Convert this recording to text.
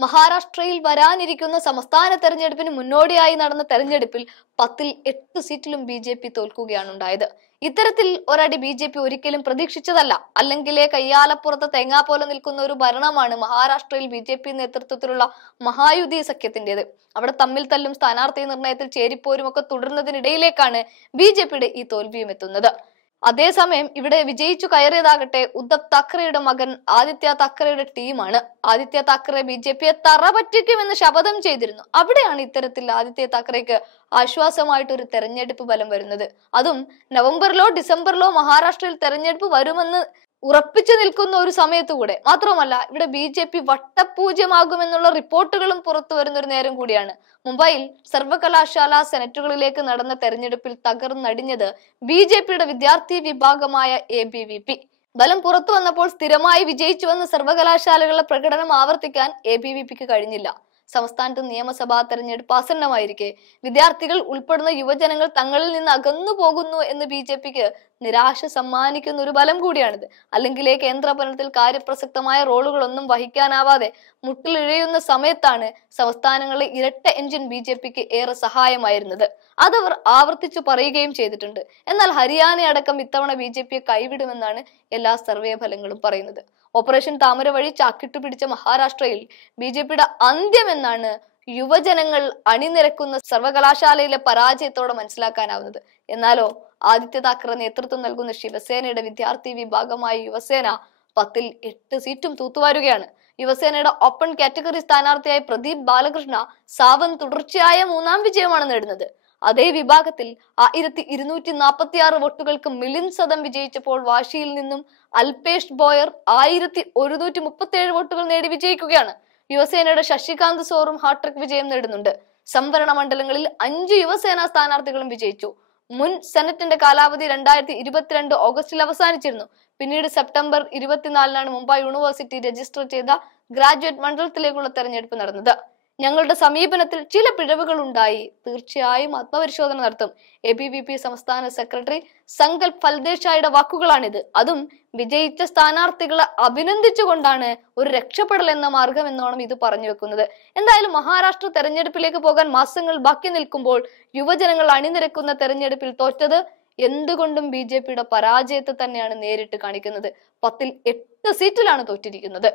മഹാരാഷ്ട്രയിൽ വരാനിരിക്കുന്ന സംസ്ഥാന തെരഞ്ഞെടുപ്പിന് മുന്നോടിയായി നടന്ന തെരഞ്ഞെടുപ്പിൽ 10ൽ 8 സീറ്റിലും ബി തോൽക്കുകയാണ് ഉണ്ടായത്. ഇത്തരത്തിൽ ഒരടി ബി ഒരിക്കലും പ്രതീക്ഷിച്ചതല്ല. അല്ലെങ്കിലേ കയ്യാലപ്പുറത്ത് തേങ്ങാ പോലെ നിൽക്കുന്ന ഒരു ഭരണമാണ് മഹാരാഷ്ട്രയിൽ ബി നേതൃത്വത്തിലുള്ള മഹായുതി സഖ്യത്തിന്റേത്. അവിടെ തമ്മിൽ തല്ലും സ്ഥാനാർത്ഥി നിർണയത്തിൽ ചേരിപ്പോരും ഒക്കെ തുടരുന്നതിനിടയിലേക്കാണ് ബി ഈ തോൽവിയും എത്തുന്നത്. അതേസമയം ഇവിടെ വിജയിച്ചു കയറിയതാകട്ടെ ഉദ്ധവ് താക്കറെയുടെ മകൻ ആദിത്യ താക്കറെയുടെ ടീമാണ്. ആദിത്യ താക്കറെ ബി തറ പറ്റിക്കുമെന്ന് ശപഥം ചെയ്തിരുന്നു. അവിടെയാണ് ഇത്തരത്തിൽ ആദിത്യ താക്കറേക്ക് ആശ്വാസമായിട്ട് ഒരു തെരഞ്ഞെടുപ്പ് ഫലം വരുന്നത്. അതും നവംബറിലോ ഡിസംബറിലോ മഹാരാഷ്ട്രയിൽ തെരഞ്ഞെടുപ്പ് വരുമെന്ന് ഉറപ്പിച്ചു നിൽക്കുന്ന ഒരു സമയത്തുകൂടെ. മാത്രമല്ല ഇവിടെ ബി വട്ടപൂജ്യമാകുമെന്നുള്ള റിപ്പോർട്ടുകളും പുറത്തു വരുന്ന ഒരു നേരം കൂടിയാണ്. മുംബൈയിൽ സർവകലാശാല സെനറ്റുകളിലേക്ക് നടന്ന തെരഞ്ഞെടുപ്പിൽ തകർന്നടിഞ്ഞത് ബി വിദ്യാർത്ഥി വിഭാഗമായ ABVP. ഫലം പുറത്തു വന്നപ്പോൾ സ്ഥിരമായി വിജയിച്ചുവെന്ന് സർവകലാശാലകളുടെ പ്രകടനം ആവർത്തിക്കാൻ ABVPക്ക് കഴിഞ്ഞില്ല. സംസ്ഥാനത്ത് നിയമസഭാ തെരഞ്ഞെടുപ്പ് ആസന്നമായിരിക്കെ വിദ്യാർത്ഥികൾ ഉൾപ്പെടുന്ന യുവജനങ്ങൾ തങ്ങളിൽ നിന്ന് അകന്നു പോകുന്നു എന്ന് ബി നിരാശ സമ്മാനിക്കുന്ന ഒരു ഫലം കൂടിയാണിത്. അല്ലെങ്കിലേ കേന്ദ്ര ഭരണത്തിൽ കാര്യപ്രസക്തമായ റോളുകളൊന്നും വഹിക്കാനാവാതെ മുട്ടിലിഴയുന്ന സമയത്താണ് സംസ്ഥാനങ്ങളിലെ ഇരട്ട എഞ്ചിൻ ബി ഏറെ സഹായമായിരുന്നത്. അതവർ ആവർത്തിച്ചു പറയുകയും ചെയ്തിട്ടുണ്ട്. എന്നാൽ ഹരിയാന അടക്കം ഇത്തവണ ബി കൈവിടുമെന്നാണ് എല്ലാ സർവേ ഫലങ്ങളും പറയുന്നത്. ഓപ്പറേഷൻ താമര വഴി ചാക്കിട്ടു പിടിച്ച മഹാരാഷ്ട്രയിൽ ബി അന്ത്യം എന്നാണ് യുവജനങ്ങൾ അണിനിരക്കുന്ന സർവകലാശാലയിലെ പരാജയത്തോടെ മനസ്സിലാക്കാനാവുന്നത്. എന്നാലോ ആദിത്യ താക്കറെ നേതൃത്വം നൽകുന്ന ശിവസേനയുടെ വിദ്യാർത്ഥി വിഭാഗമായ യുവസേന 10ൽ 8 സീറ്റും തൂത്തുവാരുകയാണ്. യുവസേനയുടെ ഓപ്പൺ കാറ്റഗറി സ്ഥാനാർത്ഥിയായ പ്രദീപ് ബാലകൃഷ്ണ സാവന്ത് തുടർച്ചയായ 3ാം വിജയമാണ് നേടുന്നത്. അതേ വിഭാഗത്തിൽ 1246 വോട്ടുകൾക്ക് മിലിന്ദ് സദം വിജയിച്ചപ്പോൾ വാശിയിൽ നിന്നും അൽപേഷ് ബോയർ 1137 വോട്ടുകൾ നേടി വിജയിക്കുകയാണ്. യുവസേനയുടെ ശശികാന്ത് സോറും ഹാട്രിക് വിജയം നേടുന്നുണ്ട്. സംവരണ മണ്ഡലങ്ങളിൽ 5 യുവസേനാ സ്ഥാനാർത്ഥികളും വിജയിച്ചു. മുൻ സെനറ്റിന്റെ കാലാവധി 2022 ഓഗസ്റ്റിൽ അവസാനിച്ചിരുന്നു. പിന്നീട് സെപ്റ്റംബർ 24 മുംബൈ യൂണിവേഴ്സിറ്റി രജിസ്റ്റർ ചെയ്ത ഗ്രാജുവേറ്റ് മണ്ഡലത്തിലേക്കുള്ള തെരഞ്ഞെടുപ്പ് നടന്നത്. ഞങ്ങളുടെ സമീപനത്തിൽ ചില പിഴവുകൾ ഉണ്ടായി, തീർച്ചയായും ആത്മപരിശോധന നടത്തും. ABVP സംസ്ഥാന സെക്രട്ടറി സങ്കൽപ് ഫൽദേശായുടെ വാക്കുകളാണിത്. അതും വിജയിച്ച സ്ഥാനാർത്ഥികളെ അഭിനന്ദിച്ചുകൊണ്ടാണ് ഒരു രക്ഷപ്പെടൽ എന്ന മാർഗം എന്നോണം ഇത് പറഞ്ഞു വെക്കുന്നത്. എന്തായാലും മഹാരാഷ്ട്ര തെരഞ്ഞെടുപ്പിലേക്ക് പോകാൻ മാസങ്ങൾ ബാക്കി നിൽക്കുമ്പോൾ യുവജനങ്ങൾ അണിനിരക്കുന്ന തെരഞ്ഞെടുപ്പിൽ തോറ്റത് എന്തുകൊണ്ടും ബി പരാജയത്തെ തന്നെയാണ് നേരിട്ട് കാണിക്കുന്നത്. 10ൽ 8 സീറ്റിലാണ് തോറ്റിരിക്കുന്നത്.